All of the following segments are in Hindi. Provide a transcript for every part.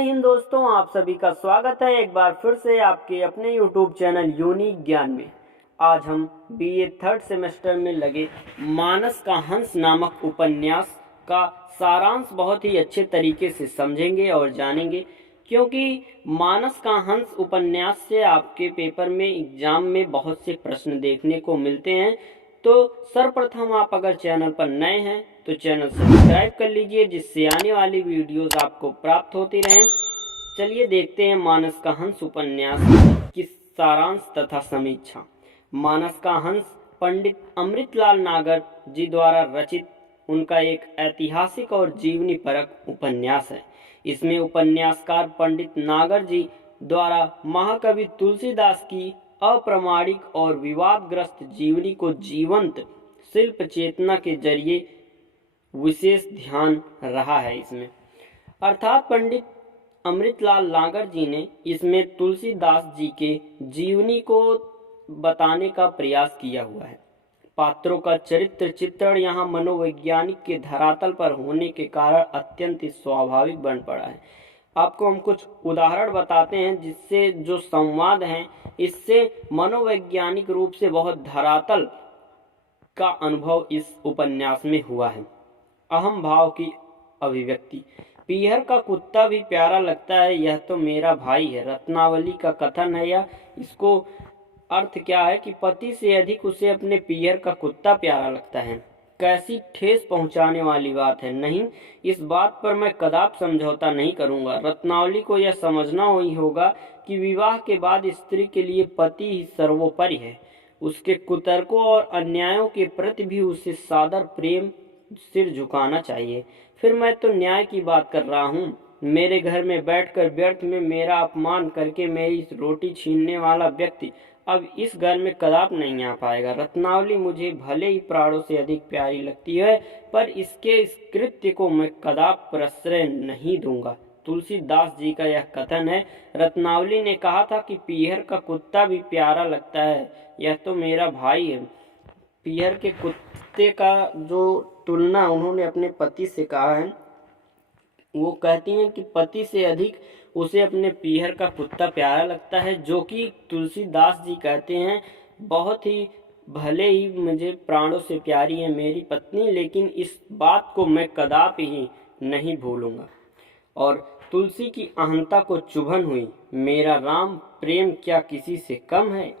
जय हिंद दोस्तों, आप सभी का स्वागत है एक बार फिर से आपके अपने YouTube चैनल यूनिक ज्ञान में। आज हम बीए थर्ड सेमेस्टर में लगे मानस का हंस नामक उपन्यास का सारांश बहुत ही अच्छे तरीके से समझेंगे और जानेंगे, क्योंकि मानस का हंस उपन्यास से आपके पेपर में एग्जाम में बहुत से प्रश्न देखने को मिलते हैं। तो सर्वप्रथम आप अगर चैनल पर नए हैं तो चैनल सब्सक्राइब कर लीजिए, जिससे आने वाली वीडियोस आपको प्राप्त होती रहें। चलिए देखते हैं मानस का हंस उपन्यास की सारांश तथा समीक्षा। मानस का हंस पंडित अमृतलाल नागर जी द्वारा रचित उनका एक ऐतिहासिक और जीवनी परक उपन्यास है। इसमें उपन्यासकार पंडित नागर जी द्वारा महाकवि तुलसीदास की अप्रामाणिक और विवादग्रस्त जीवनी को जीवंत शिल्प चेतना के जरिए विशेष ध्यान रहा है। इसमें अर्थात पंडित अमृतलाल नागर जी ने इसमें तुलसीदास जी के जीवनी को बताने का प्रयास किया हुआ है। पात्रों का चरित्र चित्रण यहाँ मनोवैज्ञानिक के धरातल पर होने के कारण अत्यंत स्वाभाविक बन पड़ा है। आपको हम कुछ उदाहरण बताते हैं, जिससे जो संवाद हैं इससे मनोवैज्ञानिक रूप से बहुत धरातल का अनुभव इस उपन्यास में हुआ है। अहम भाव की अभिव्यक्ति। पीहर का कुत्ता भी प्यारा लगता है, यह तो मेरा भाई है, रत्नावली का कथन है। या इसको अर्थ क्या है कि पति से अधिक उसे अपने पीहर का कुत्ता प्यारा लगता है। कैसी ठेस पहुंचाने वाली बात है। नहीं, इस बात पर मैं कदाप समझौता नहीं करूंगा। रत्नावली को यह समझना ही होगा कि विवाह के बाद स्त्री के लिए पति ही सर्वोपरि है। उसके कुतर्कों और अन्यायों के प्रति भी उसे सादर प्रेम सिर झुकाना चाहिए। फिर मैं तो न्याय की बात कर रहा हूँ। मेरे घर में बैठकर व्यर्थ में मेरा अपमान करके मेरी रोटी छीनने वाला व्यक्ति अब इस घर में कदाप नहीं आ पाएगा। रत्नावली मुझे भले ही प्राणों से अधिक प्यारी लगती है, पर इसके इस कृत्य को मैं कदाप प्रश्रय नहीं दूंगा। तुलसीदास जी का यह कथन है। रत्नावली ने कहा था कि पीहर का कुत्ता भी प्यारा लगता है, यह तो मेरा भाई है। पीहर के कुत्ते का जो तुलना उन्होंने अपने पति से कहा है, वो कहती हैं कि पति से अधिक उसे अपने पीहर का कुत्ता प्यारा लगता है, जो कि तुलसीदास जी कहते हैं बहुत ही भले ही मुझे प्राणों से प्यारी है मेरी पत्नी, लेकिन इस बात को मैं कदापि ही नहीं भूलूंगा। और तुलसी की अहंता को चुभन हुई, मेरा राम प्रेम क्या किसी से कम है।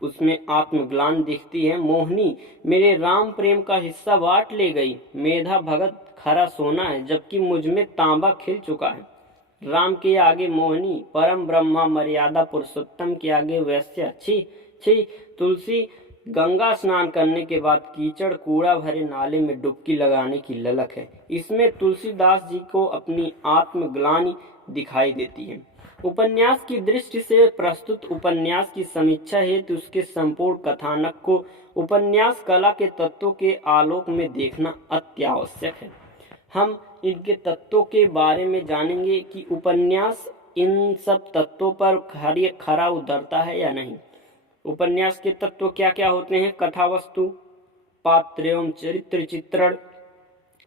उसमें आत्मग्लानि दिखती है। मोहिनी मेरे राम प्रेम का हिस्सा बांट ले गई। मेधा भगत खरा सोना है, जबकि मुझ में तांबा खिल चुका है। राम के आगे मोहिनी, परम ब्रह्मा मर्यादा पुरुषोत्तम के आगे वैश्या। छी छी। तुलसी गंगा स्नान करने के बाद कीचड़ कूड़ा भरे नाले में डुबकी लगाने की ललक है। इसमें तुलसीदास जी को अपनी आत्मग्लानि दिखाई देती है। उपन्यास की दृष्टि से प्रस्तुत उपन्यास की समीक्षा हेतु उसके संपूर्ण कथानक को उपन्यास कला के तत्वों के आलोक में देखना अत्यावश्यक है। हम इनके तत्वों के बारे में जानेंगे कि उपन्यास इन सब तत्वों पर खरा उतरता है या नहीं। उपन्यास के तत्व क्या क्या होते हैं? कथा वस्तु, पात्र एवं चरित्र चित्रण,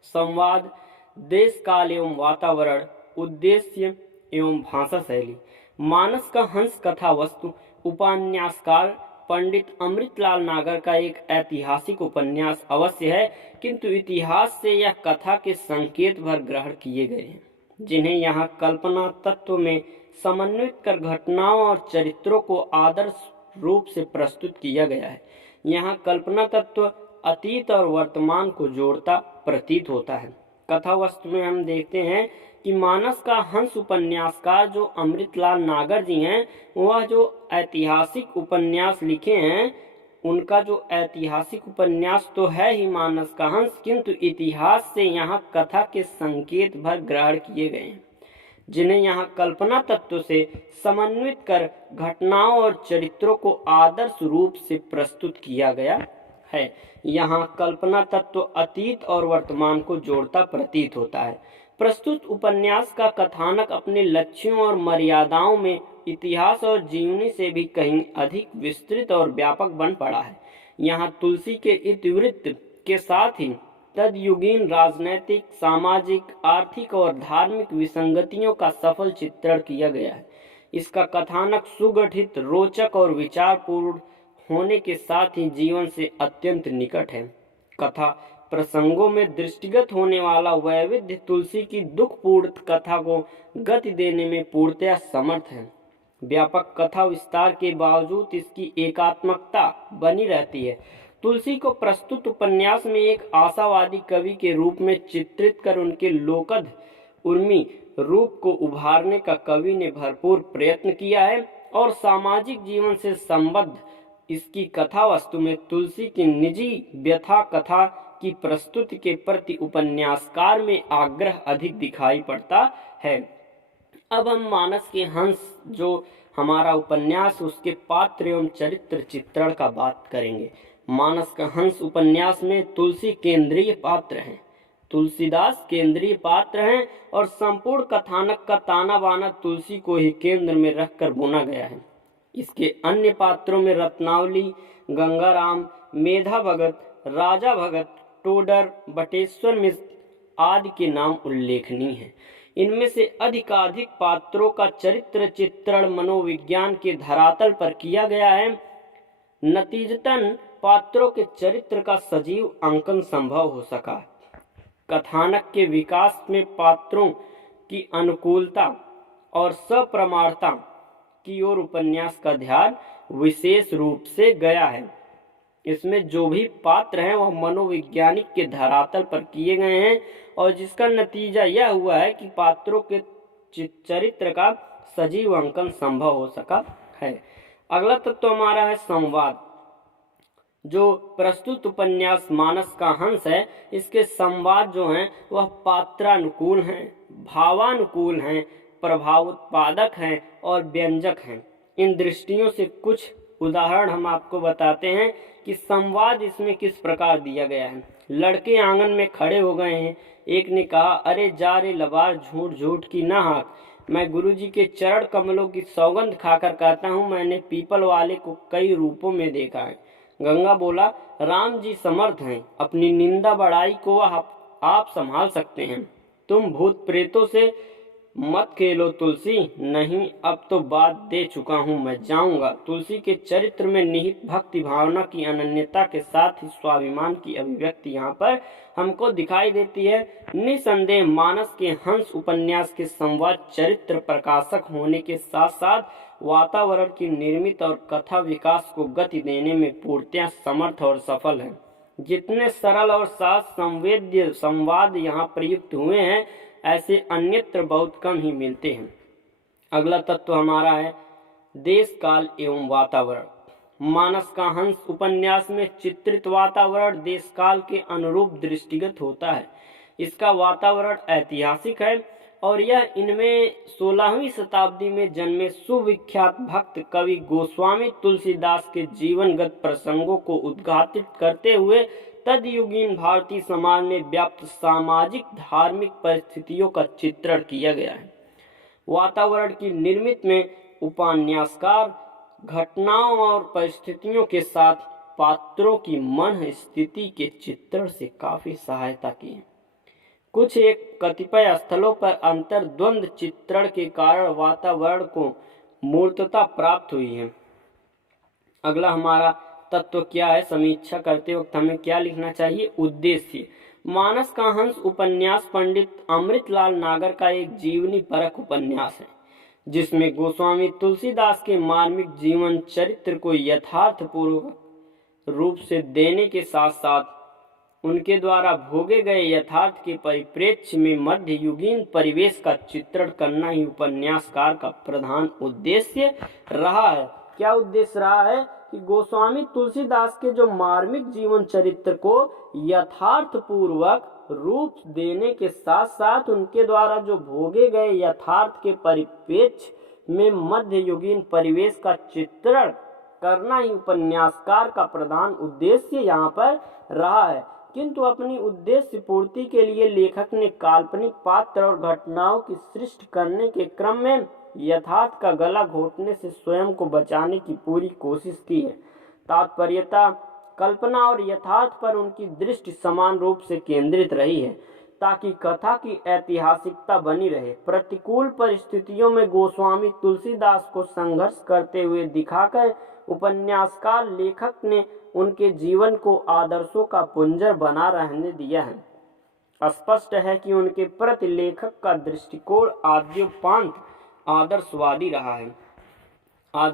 संवाद, देश काल एवं वातावरण, उद्देश्य एवं भाषा शैली। मानस का हंस कथा वस्तु। उपन्यासकार पंडित अमृतलाल नागर का एक ऐतिहासिक उपन्यास अवश्य है, किंतु इतिहास से यह कथा के संकेत भर ग्रहण किए गए हैं, जिन्हें यहाँ कल्पना तत्व में समन्वित कर घटनाओं और चरित्रों को आदर्श रूप से प्रस्तुत किया गया है। यहाँ कल्पना तत्व अतीत और वर्तमान को जोड़ता प्रतीत होता है। कथा वस्तु में हम देखते हैं कि मानस का हंस उपन्यासकार जो अमृतलाल नागर जी हैं, वह जो ऐतिहासिक उपन्यास लिखे हैं, उनका जो ऐतिहासिक उपन्यास तो है ही मानस का हंस, किंतु इतिहास से यहाँ कथा के संकेत भर ग्रहण किए गए हैं, जिन्हें यहाँ कल्पना तत्व से समन्वित कर घटनाओं और चरित्रों को आदर्श रूप से प्रस्तुत किया गया है। यहाँ कल्पना तत्व अतीत और वर्तमान को जोड़ता प्रतीत होता है। प्रस्तुत उपन्यास का कथानक अपने लक्ष्यों और मर्यादाओं में इतिहास और जीवनी से भी कहीं अधिक विस्तृत और व्यापक बन पड़ा है। यहाँ तुलसी के इतिवृत्त के साथ ही तदयुगीन राजनैतिक, सामाजिक, आर्थिक और धार्मिक विसंगतियों का सफल चित्रण किया गया है। इसका कथानक सुगठित, रोचक और विचारपूर्ण होने के साथ ही जीवन से अत्यंत निकट है। कथा प्रसंगों में दृष्टिगत होने वाला वैविध्य तुलसी की दुखपूर्ण कथा को गति देने में पूर्णतया समर्थ है। व्यापक कथा विस्तार के बावजूद इसकी एकात्मकता बनी रहती है। तुलसी को प्रस्तुत उपन्यास में एक आशावादी कवि के रूप में चित्रित कर उनके लोकध उर्मी रूप को उभारने का कवि ने भरपूर प्रयत्न किया है और सामाजिक जीवन से संबद्ध इसकी कथा वस्तु में तुलसी की निजी व्यथा कथा की प्रस्तुति के प्रति उपन्यासकार में आग्रह अधिक दिखाई पड़ता है। अब हम मानस के हंस जो हमारा उपन्यास उसके पात्र एवं चरित्र चित्रण का बात करेंगे। मानस का हंस उपन्यास में तुलसी केंद्रीय पात्र हैं, तुलसीदास केंद्रीय पात्र हैं और संपूर्ण कथानक का ताना बाना तुलसी को ही केंद्र में रखकर बुना गया है। इसके अन्य पात्रों में रत्नावली, गंगाराम, मेधा भगत, राजा भगत, टोडर, बटेश्वर मिश्र आदि के नाम उल्लेखनीय हैं। इनमें से अधिकाधिक पात्रों का चरित्र चित्रण मनोविज्ञान के धरातल पर किया गया है। नतीजतन पात्रों के चरित्र का सजीव अंकन संभव हो सका। कथानक के विकास में पात्रों की अनुकूलता और सप्रमाणता की ओर उपन्यास का ध्यान विशेष रूप से गया है। इसमें जो भी पात्र हैं वह मनोवैज्ञानिक के धरातल पर किए गए हैं और जिसका नतीजा यह हुआ है कि पात्रों के चरित्र का सजीव अंकन संभव हो सका है। अगला तत्व हमारा है संवाद। जो प्रस्तुत उपन्यास मानस का हंस है, इसके संवाद जो हैं वह पात्रानुकूल हैं, भावानुकूल हैं, प्रभावोत्पादक हैं और व्यंजक हैं। इन दृष्टियों से कुछ उदाहरण हम आपको बताते हैं कि संवाद इसमें किस प्रकार दिया गया है। लड़के आंगन में खड़े हो गए हैं। एक ने कहा, अरे जा रे लबार, झूठ झूठ की ना हाँक। मैं गुरुजी के चरण कमलों की सौगंध खाकर कहता हूँ, मैंने पीपल वाले को कई रूपों में देखा है। गंगा बोला, राम जी समर्थ हैं, अपनी निंदा बढ़ाई को आप संभाल सकते हैं। तुम भूत प्रेतों से मत खेलो तुलसी, नहीं अब तो बात दे चुका हूँ, मैं जाऊंगा। तुलसी के चरित्र में निहित भक्ति भावना की अनन्यता के साथ ही स्वाभिमान की अभिव्यक्ति यहाँ पर हमको दिखाई देती है। निसंदेह मानस के हंस उपन्यास के संवाद चरित्र प्रकाशक होने के साथ साथ वातावरण की निर्मित और कथा विकास को गति देने में पूर्णतया समर्थ और सफल है। जितने सरल और साथ संवेद्य संवाद यहाँ प्रयुक्त हुए हैं, ऐसे अन्यत्र बहुत कम ही मिलते हैं। अगला तत्व हमारा है देश काल एवं वातावरण। मानस का हंस उपन्यास में चित्रित वातावरण देश काल के अनुरूप दृष्टिगत होता है। इसका वातावरण ऐतिहासिक है और यह इनमें 16वीं शताब्दी में जन्मे सुविख्यात भक्त कवि गोस्वामी तुलसीदास के जीवनगत प्रसंगों को उद्घाटित करते हुए तदयुगीन भारतीय समाज में व्याप्त सामाजिक धार्मिक परिस्थितियों का चित्रण किया गया है। वातावरण की निर्मित में उपन्यासकार घटनाओं और परिस्थितियों के साथ पात्रों की मन स्थिति के चित्रण से काफी सहायता की है। कुछ एक कतिपय स्थलों पर अंतर्द्वंद चित्रण के कारण वातावरण को मूर्तता प्राप्त हुई है। अगला हमारा तत्व क्या है, समीक्षा करते वक्त हमें क्या लिखना चाहिए, उद्देश्य। मानस का हंस उपन्यास पंडित अमृतलाल नागर का एक जीवनी परक उपन्यास है, जिसमें गोस्वामी तुलसीदास के मार्मिक जीवन चरित्र को यथार्थपूर्वक रूप से देने के साथ साथ उनके द्वारा भोगे गए यथार्थ के परिप्रेक्ष्य में मध्ययुगीन परिवेश का चित्रण करना ही उपन्यासकार का प्रधान उद्देश्य रहा है। क्या उद्देश्य रहा है कि गोस्वामी तुलसीदास के जो मार्मिक जीवन चरित्र को यथार्थ पूर्वक रूप देने के साथ साथ उनके द्वारा जो भोगे गए यथार्थ के परिप्रेक्ष्य में मध्ययुगीन परिवेश का चित्रण करना ही उपन्यासकार का प्रधान उद्देश्य यहाँ पर रहा है। किंतु अपनी उद्देश्य पूर्ति के लिए लेखक ने काल्पनिक पात्र और घटनाओं की सृष्टि करने के क्रम में यथार्थ का गला घोटने से स्वयं को बचाने की पूरी कोशिश की है। तात्पर्यता कल्पना और यथार्थ पर उनकी दृष्टि समान रूप से केंद्रित रही है ताकि कथा की ऐतिहासिकता बनी रहे। प्रतिकूल परिस्थितियों में गोस्वामी तुलसीदास को संघर्ष करते हुए दिखाकर उपन्यासकार लेखक ने उनके जीवन को आदर्शों का पुंजर बना रहने दिया है। स्पष्ट है कि उनके प्रति लेखक का दृष्टिकोण आद्योपांत आदर्शवादी रहा है। आज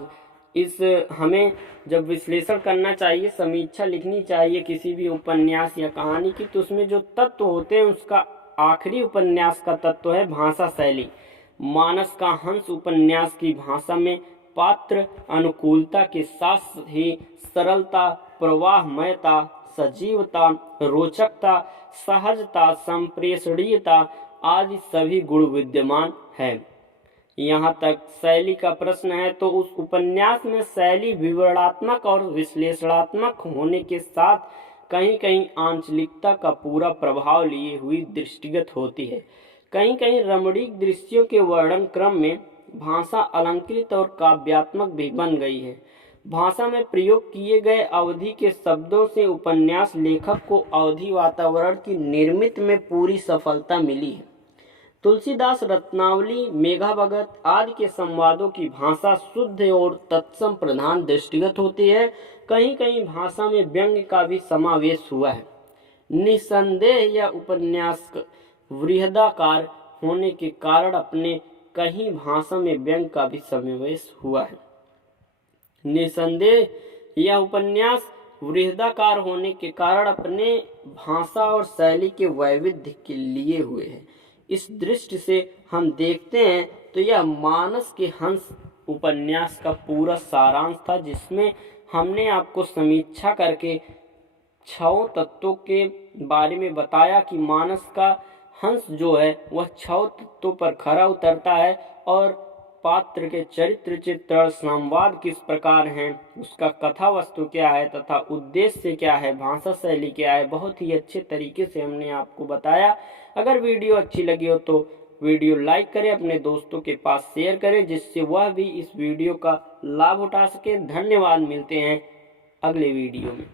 इस हमें जब विश्लेषण करना चाहिए, समीक्षा लिखनी चाहिए किसी भी उपन्यास या कहानी की, तो उसमें जो तत्व होते हैं उसका आखिरी उपन्यास का तत्व है भाषा शैली। मानस का हंस उपन्यास की भाषा में पात्र अनुकूलता के साथ ही सरलता, प्रवाहमयता, सजीवता, रोचकता, सहजता, संप्रेषणीयता आदि सभी गुण विद्यमान है। यहाँ तक शैली का प्रश्न है तो उस उपन्यास में शैली विवरणात्मक और विश्लेषणात्मक होने के साथ कहीं कहीं आंचलिकता का पूरा प्रभाव लिए हुई दृष्टिगत होती है। कहीं कहीं रमणीक दृश्यों के वर्णन क्रम में भाषा अलंकृत और काव्यात्मक भी बन गई है। भाषा में प्रयोग किए गए अवधि के शब्दों से उपन्यास लेखक को अवधि वातावरण की निर्मित में पूरी सफलता मिली है। तुलसीदास रत्नावली, मेघा भगत आदि के संवादों की भाषा शुद्ध और तत्सम प्रधान दृष्टिगत होती है। कहीं कहीं भाषा में व्यंग्य का भी समावेश हुआ है। निसंदेह यह उपन्यास वृहदाकार होने के कारण अपने कहीं भाषा में व्यंग्य का भी समावेश हुआ है। निसंदेह यह उपन्यास वृहदाकार होने के कारण अपने भाषा और शैली के वैविध्य के लिए हुए हैं। इस दृष्टि से हम देखते हैं तो यह मानस के हंस उपन्यास का पूरा सारांश था, जिसमें हमने आपको समीक्षा करके 6 तत्वों के बारे में बताया कि मानस का हंस जो है वह 6 तत्वों पर खरा उतरता है और पात्र के चरित्र चित्रण संवाद किस प्रकार हैं, उसका कथा वस्तु क्या है तथा उद्देश्य क्या है, भाषा शैली क्या है, बहुत ही अच्छे तरीके से हमने आपको बताया। अगर वीडियो अच्छी लगी हो तो वीडियो लाइक करें, अपने दोस्तों के पास शेयर करें जिससे वह भी इस वीडियो का लाभ उठा सके। धन्यवाद, मिलते हैं अगले वीडियो में।